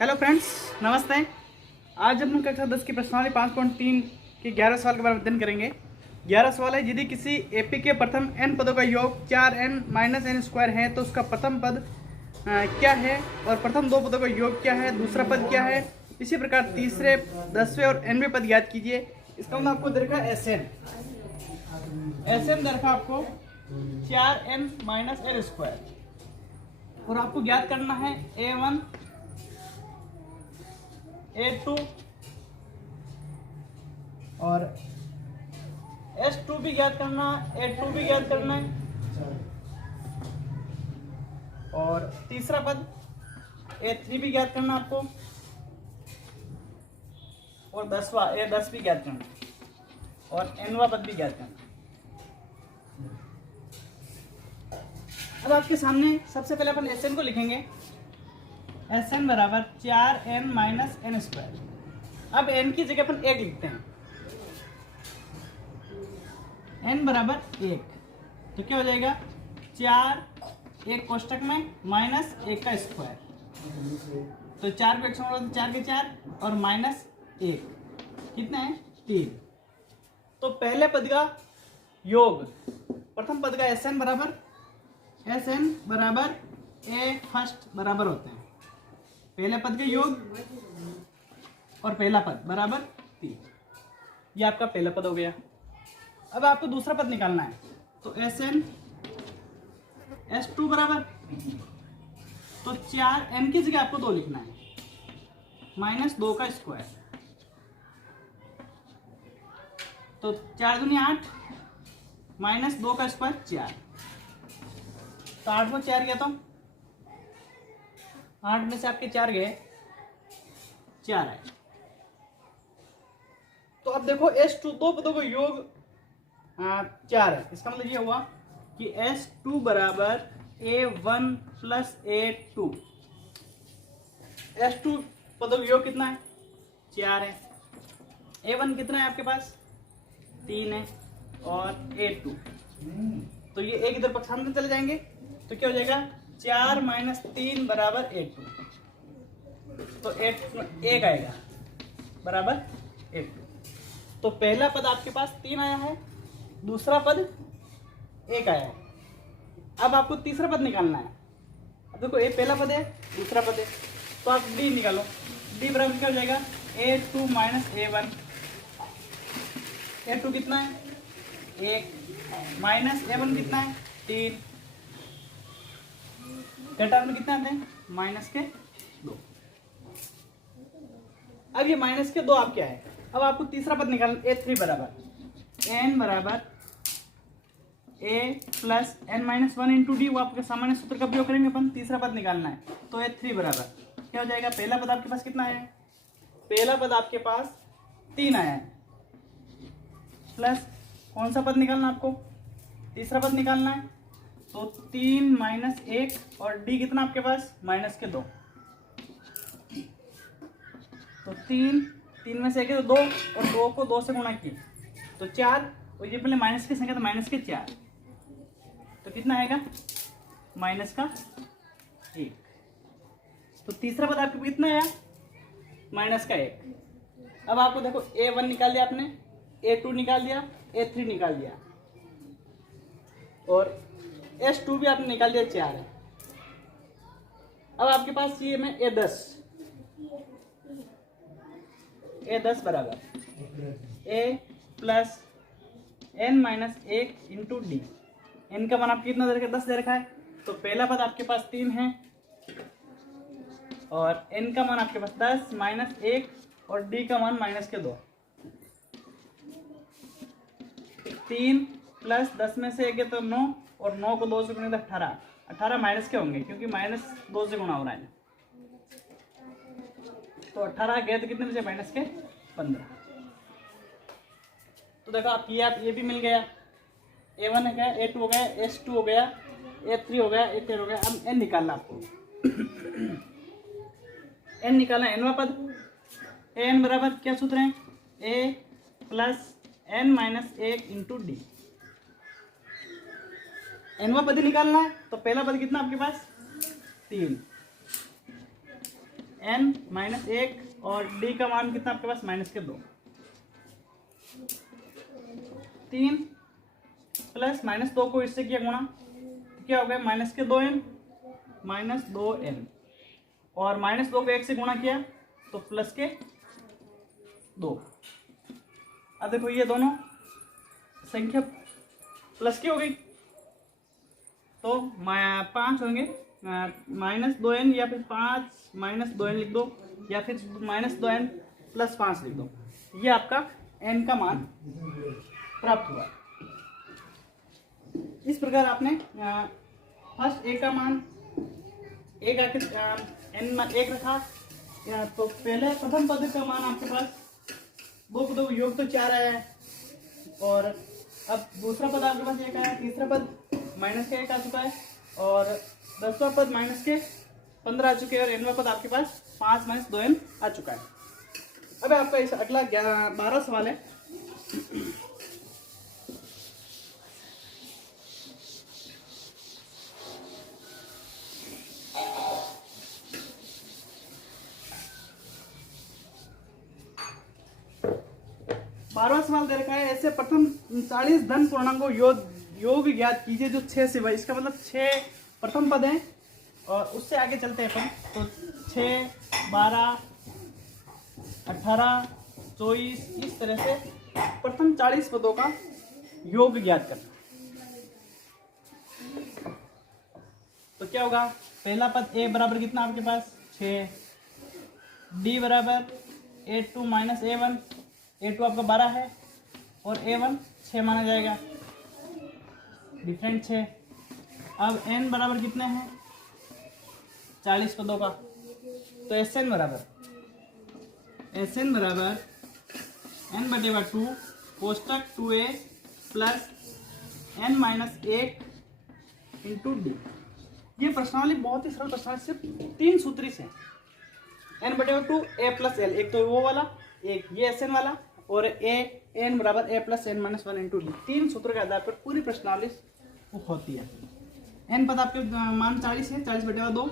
Hello friends, नमस्ते। आज हम कक्षा 10 की प्रश्नावली 5.3 के 11 सवाल के बारे में अध्ययन करेंगे। 11 सवाल है, यदि किसी एपी के प्रथम n पदों का योग 4n-n² है तो उसका प्रथम पद क्या है और प्रथम दो पदों का योग क्या है, दूसरा पद क्या है। इसी प्रकार तीसरे, 10वें और 9वें पद याद कीजिए। इसका मतलब आपको दे रखा है Sn दे रखा आपको 4n-n² और आपको ज्ञात करना है A1, A2 और S2 भी ज्ञात करना है, A2 भी ज्ञात करना है और तीसरा पद A3 भी ज्ञात करना आपको और 10वां A10 भी ज्ञात करना और nवां पद भी ज्ञात करना। अब आपके सामने सबसे पहले अपन Sn को लिखेंगे। Sn बराबर 4n-n²। अब n की जगह अपन 1 लिखते हैं। n बराबर 1 तो क्या हो जाएगा 4 एक कोष्टक में माइनस 1 का स्क्वायर, तो 4 को 1 से मरोड़ 4 के 4 और माइनस 1 कितना है 3। तो पहले पद का योग प्रथम पद का Sn बराबर a फर्स्ट बराबर होते हैं। पहले पद के योग और पहला पद बराबर 3। ये आपका पहला पद हो गया। अब आपको दूसरा पद निकालना है तो Sn S2 बराबर तो 4n की जगह आपको 2 लिखना है माइनस 2 का स्क्वायर, तो 4 दूनी 8 माइनस 2 का स्क्वायर 4, तो 8 में 4 गया तो 8 में से आपके 4 गए 4 आए। तो अब देखो S2 दो पदों का योग 4 है। इसका मतलब ये हुआ कि S2 बराबर A1 प्लस A2। S2 पदों का योग कितना है 4 है। A1 कितना है आपके पास 3 है और A2 तो ये एक इधर पक्षांतर चले जाएंगे तो क्या हो जाएगा 4 माइनस 3 बराबर 1 तो 1 आएगा बराबर 1। तो पहला पद आपके पास 3 आया है, दूसरा पद 1 आया है। अब आपको तीसरा पद निकालना है। अब देखो ये पहला पद है, दूसरा पद है, तो आप D निकालो। D बराबर क्या हो जाएगा A2 माइनस A1। A2 कितना है 1 माइनस A1 कितना है 3, घटाव में कितना आते हैं माइनस के 2। अब ये माइनस के 2 आप क्या है। अब आपको तीसरा पद निकालना A3 बराबर n बराबर a plus n minus 1 into D. वो आपके सामान्य सूत्र का उपयोग करेंगे अपन। तीसरा पद निकालना है तो A3 बराबर क्या हो जाएगा, पहला पद आपके पास कितना है, पहला पद आपके पास 3 आया है प्लस कौन सा पद निकालना आपको, तीसरा पद निकालना है तो 3 माइनस 1 और डी कितना आपके पास माइनस के 2, तो 3 में से 1 तो 2 और 2 को 2 से गुणा किया तो 4 और ये पहले माइनस की संख्या तो माइनस के 4 तो कितना आएगा माइनस का 1। तो तीसरा पद आपके कितना आया माइनस का 1। अब आपको देखो A1 निकाल दिया आपने, A2 निकाल दिया, A3 निकाल दिया और S2 भी आपने निकाल दिया 4 है। अब आपके पास ये में A10 बराबर A plus n minus 1 into D. n का मान आपको कितना दे रखा है 10 दे रखा है, तो पहला पद आपके पास 3 है और n का मान आपके पास 10 माइनस 1 और d का मान माइनस के 2। 3 प्लस 10 में से 1 है तो 9 और 9 को 2 से गुणा तो 18 माइनस के होंगे क्योंकि माइनस 2 से गुणा हो रहा है, तो 18 गए तो कितने बचे माइनस के 15। तो देखो आप ये भी मिल गया, A1 हो गया, A2 हो गया, S2 हो गया, A3 हो गया, A4 हो गया। अब n निकालना आपको n निकालना nवां पद an बराबर क्या सूत्र है a plus n minus 1 into D. nवां पद निकालना है तो पहला पद कितना आपके पास 3 n माइनस 1 और d का मान कितना आपके पास माइनस के 2, 3 प्लस माइनस 2 को इससे किया गुणा तो क्या हो गया माइनस के 2n माइनस 2n और माइनस 2 को 1 से गुणा किया तो प्लस के 2। अब देखो ये दोनों संख्या प्लस की हो गई तो 5 होंगे माइनस 2n या फिर 5 माइनस 2n लिख दो या फिर माइनस 2n प्लस 5 लिख दो। ये आपका n का मान प्राप्त हुआ। इस प्रकार आपने फर्स्ट a का मान एक आके n 1 रखा तो पहले प्रथम पद का मान आपके पास दो पदों का योग तो 4 आया है और अब दूसरा पद आपके पास 1 आया, तीसरा पद माइनस के 1 आ चुका है और 10वां पद माइनस के 15 आ चुके हैं और nवां पद आपके पास 5 माइनस 2n आ चुका है। अब आपका इस अगला 12 सवाल है। बारहवां सवाल दे रखा है, ऐसे प्रथम 40 धन पूर्णांकों योग ज्ञात कीजिए जो 6 से भाई। इसका मतलब 6 प्रथम पद हैं और उससे आगे चलते हैं अपन तो 6, 12, 18, 24 इस तरह से प्रथम 40 पदों का योग ज्ञात करना। तो क्या होगा पहला पद a बराबर कितना आपके पास 6, d बराबर a2 माइनस a1, a2 आपका 12 है और a1 6 माना जाएगा, डिफरेंट 6। अब n बराबर कितने हैं 40 पदों का तो Sn बराबर n/2 कोष्टक 2a plus n minus 1 into D. ये प्रश्नावली बहुत ही सरल प्रश्नावली, सिर्फ 3 सूत्री से n/2 a प्लस l, एक तो वो वाला एक ये Sn वाला और n बराबर a plus n minus 1 into D. 3 सूत्र के आधार पर पूरी प्रश्नावली होती है। n पद आपके मान 40 है, 40/2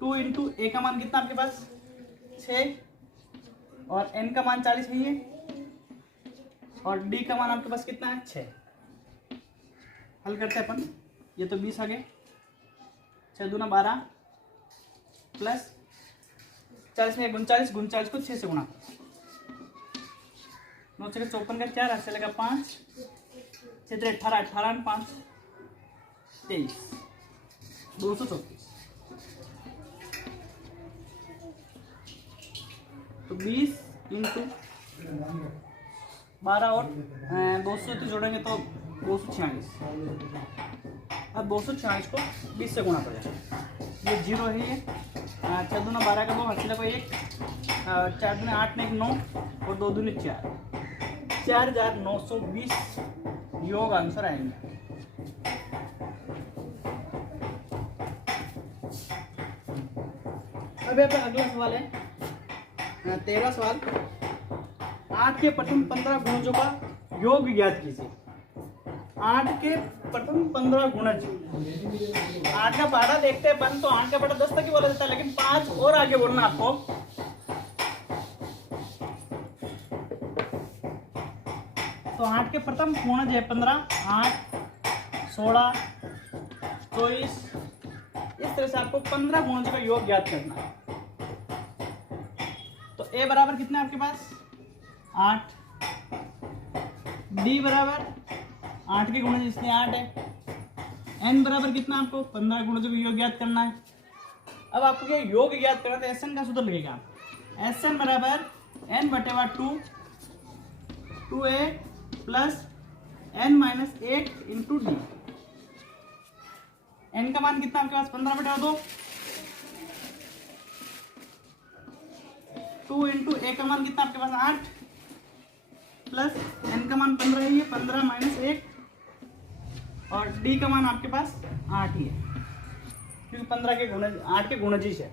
2 इंटू a का मान कितना आपके पास 6 और n का मान 40 है ये और d का मान आपके पास कितना है 6। हल करते हैं अपन, ये तो 20 आ गए, 6 दूना 12 प्लस 40 में 39, 39 को 6 से गुणा 9 से 54 का 4 ऐसे लगा 5 6 18, 18 5 23 234 तो 20 इंटू 12 और 200 तो जोड़ेंगे तो 246। अब 246 को 20 से गुणा कर जाए, ये 0 है ये 4 दूना 12 का 2 हसीला को 1 4 दूना 8 में 1 9 और 2 दूनी 4 4920 योग आंसर आएंगे। अब यहाँ पे अगला सवाल है 13वां सवाल, 8 के प्रथम 15 गुणजों का योग ज्ञात कीजिए। 8 के प्रथम 15 गुणज, 8 का पहाड़ा देखते हैं अपन तो 8 का पहाड़ा 10 तक ही बोला जाता है, लेकिन 5 और आगे बोलना आपको। तो 8 के प्रथम गुणज है 15, 8, 16, 24 इस तरह से आपको 15 गुणजों का योग ज्ञात करना है। तो a बराबर कितना है आपके पास 8, d बराबर 8 के गुणज इसलिए 8 है, n बराबर कितना आपको 15 गुणजों का योग ज्ञात करना है। अब आपको क्या योग ज्ञात करना तो Sn का सूत्र लगेगा, Sn बराबर n/2 2a plus n minus 1 into D. n का मान कितना आपके पास 15/2 2 इंटू a का मान कितना आपके पास 8 प्लस n का मान 15 है, ये 15 माइनस 1 और d का मान आपके पास 8 ही है क्योंकि 15 के गुणज 8 के गुणज है।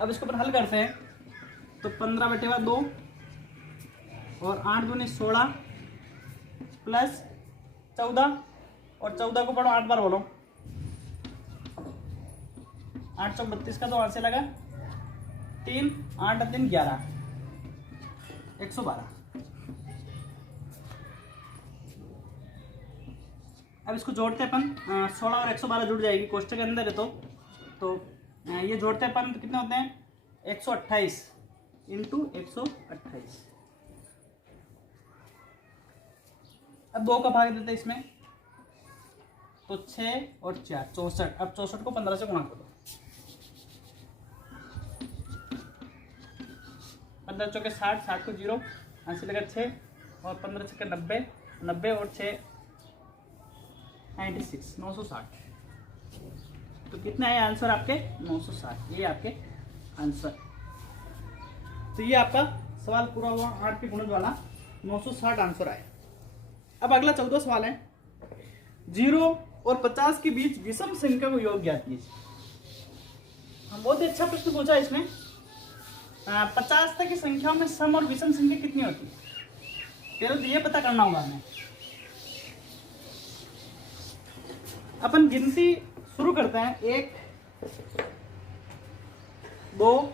अब इसको अपन हल करते हैं तो 15/2 और 8 दूनी 16 प्लस 14 और 14 को पढ़ो 8 बार बोलो 8 चौक 32 का तो वहां से लगा 3, 8 और 3 11, 112। अब इसको जोड़ते अपन, 16 और 112 जुड़ जाएगी, कोष्ठक के अंदर है तो ये जोड़ते अपन तो कितने होते हैं 128 इंटू 128। अब 2 का भाग देते हैं इसमें, तो 6 और 4 64। अब 64 को 15 से गुणा कर दो, 15 चौके 60, 60 को 0, यहाँ से लगा 6 और 15 चौके 90, 90 और 6 96, 960। तो कितना है आंसर आपके 960, ये आपके आंसर। तो ये आपका सवाल पूरा हुआ, 8 के गुणज वाला 960 आंसर आए। अब अगला 14 सवाल है, 0 और 50 के बीच विषम संख्या को योग ज्ञात कीजिए। बहुत ही अच्छा प्रश्न पूछा इसमें। 50 तक की संख्याओं में सम और विषम संख्या कितनी होती है, पहले तो ये पता करना होगा हमें। अपन गिनती शुरू करते हैं, 1 2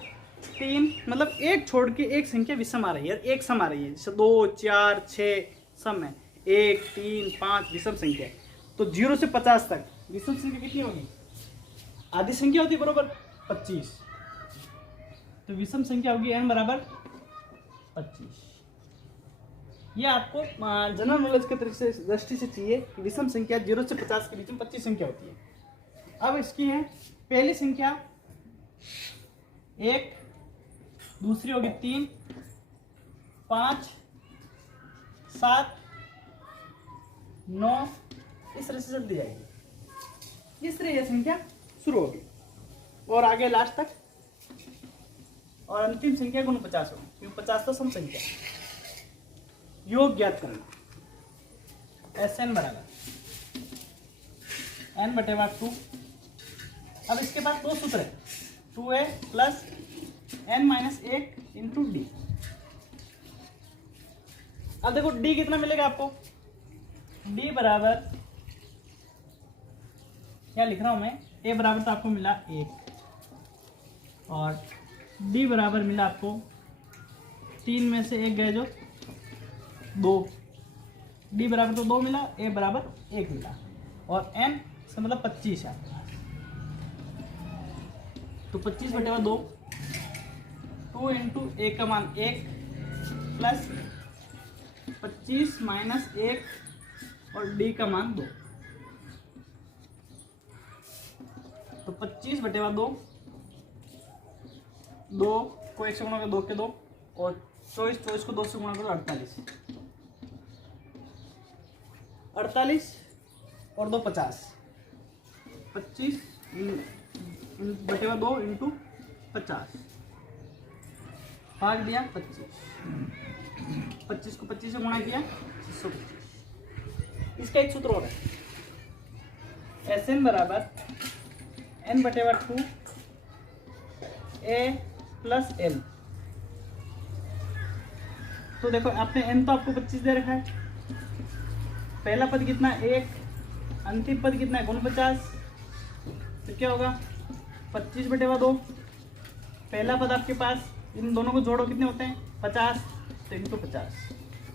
3, मतलब एक छोड़ के एक संख्या विषम आ रही है, एक सम आ रही है। जैसे 2 4 6 सम है, 1 3 5 विषम संख्या है। तो 0 से 50 तक विषम संख्या कितनी होगी, आधी संख्या होती है बरोबर 25। तो विषम संख्या होगी n बराबर 25। ये आपको जनरल नॉलेज के दृष्टि से चाहिए कि विषम संख्या 0 से 50 के बीच में 25 संख्या होती है। अब इसकी है पहली संख्या 1, दूसरी होगी 3 5 7 9, इस तरह से चलती जाएगी। इस तरह यह संख्या शुरू होगी और आगे लास्ट तक, और अंतिम संख्या 49 होगी, क्योंकि 50 तो सम संख्या। योग ज्ञात करना, Sn बराबर n/2। अब इसके पास 2 सूत्र है, 2a plus n-1 into D. अब देखो d कितना मिलेगा आपको, d बराबर, क्या लिख रहा हूं मैं, a बराबर तो आपको मिला 1 और d बराबर मिला आपको 3 में से 1 गए जो 2, d बराबर तो 2 मिला, a बराबर 1 मिला और n से मतलब 25 है। तो 25/2, 2 इंटू a का मान 1 प्लस 25 माइनस 1 और d का मान 2। तो 25/2, 2 को 1 से गुणा करो 2 के 2 और 24 को 2 से गुणा करो 48 और 2 50, 25/2 इंटू 50, भाग दिया 25 को 25 से गुणा किया 625। इसका एक सूत्र और है, Sn बराबर n/2 a प्लस l। तो देखो आपने n तो आपको 25 दे रखा है, पहला पद कितना 1, अंतिम पद कितना है 49। तो क्या होगा 25/2, पहला पद आपके पास, इन दोनों को जोड़ो कितने होते हैं 50, तो इनको 50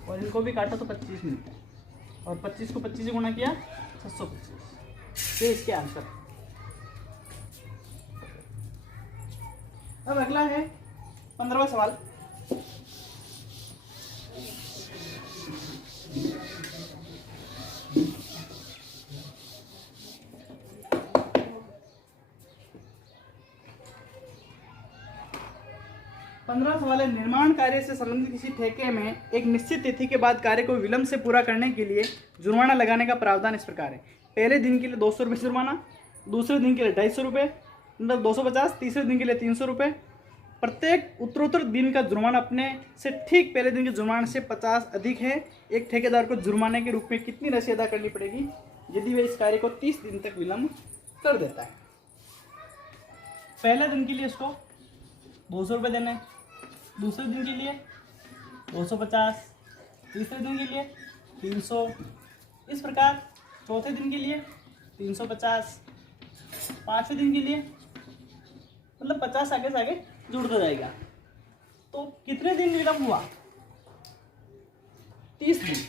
और इनको भी काटा तो 25 मिलता है और 25 को 25 से गुणा किया 625। ये इसके आंसर है। अब अगला है 15वां सवाल। सवाल है, निर्माण कार्य से संबंधित किसी ठेके में एक निश्चित तिथि के बाद कार्य को विलंब से पूरा करने के लिए जुर्माना लगाने का प्रावधान इस प्रकार है। पहले दिन के लिए 200 रुपये जुर्माना, दूसरे दिन के लिए 250 रुपये, मतलब 250, तीसरे दिन के लिए 300 रुपये। प्रत्येक उत्तरोत्तर दिन का जुर्माना अपने से ठीक पहले दिन के जुर्माने से 50 अधिक है। एक ठेकेदार को जुर्माने के रूप में कितनी राशि अदा करनी पड़ेगी यदि वह इस कार्य को 30 दिन तक विलंब कर देता है। पहले दिन के लिए उसको 200 रुपये देने, दूसरे दिन के लिए 250, तीसरे दिन के लिए 300, इस प्रकार चौथे दिन के लिए 350, पाँचवें दिन के लिए मतलब 50 आगे से आगे जुड़ता जाएगा। तो कितने दिन विलम्ब हुआ? 30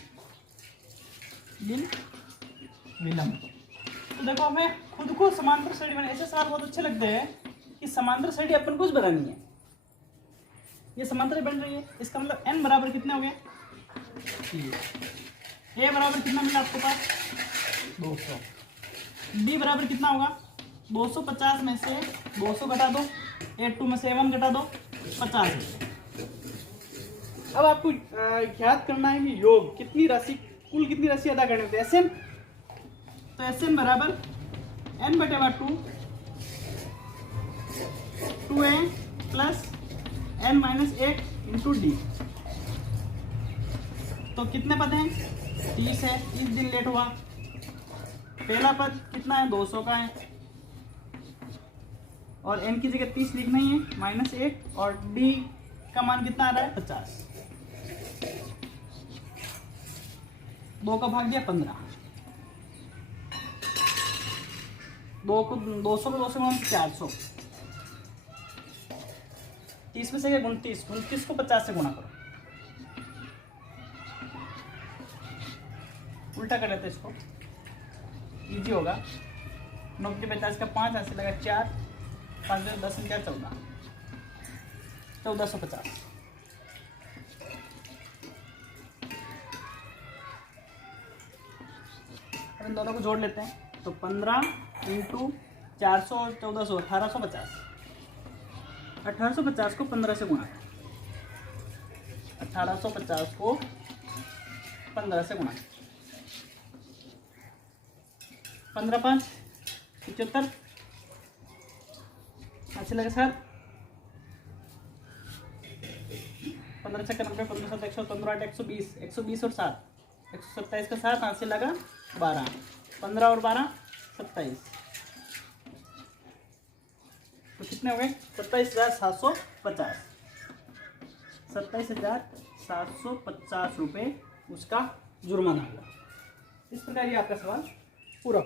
दिन विलम्ब। तो देखो हमें खुद को समांतर श्रेणी बनानी, ऐसे सवाल बहुत अच्छे लगते हैं कि समांतर श्रेणी अपन को बनानी है। ये समांतर बन रही है, इसका मतलब n बराबर कितने हो गए? a बराबर कितना मिला आपको पास? 200। b बराबर कितना होगा? 250 में से 200 घटा दो, a2 में से a1 घटा दो, 50। अब आपको याद करना है कि योग कितनी राशि, कुल कितनी राशि अदा करनी होती है? Sn। तो Sn बराबर n/2 2a plus n-1 into D. तो कितने पद हैं? 30 है, 30 दिन लेट हुआ। पहला पद कितना है? 200 का है, और n की जगह 30 लिखना ही है, -1, और d का मान कितना आ रहा है? 50। 2 का भाग दिया 15, 200 को 200 गुणा 400, 30 में से 29, 29 को 50 से गुणा करो, उल्टा कर लेते इसको, इजी होगा। 9 के 50 का 5 ऐसे लगा 4, 5 10 4 14, 1450। अब इन दोनों को जोड़ लेते हैं, तो 15 इंटू 400 और 1400 1850। 1850 को 15 से गुणा, 1850 को 15 से गुणा, 15 5 75, अच्छे लगे सर? 15 6 90, 15 7 115, 8 120, 120 और 7 127 का 7, हाथ से लगा 12, 15 और 12 27। तो कितने हो गए? 27,750। 27,750 रुपये उसका जुर्माना हुआ। इस प्रकार ये आपका सवाल पूरा।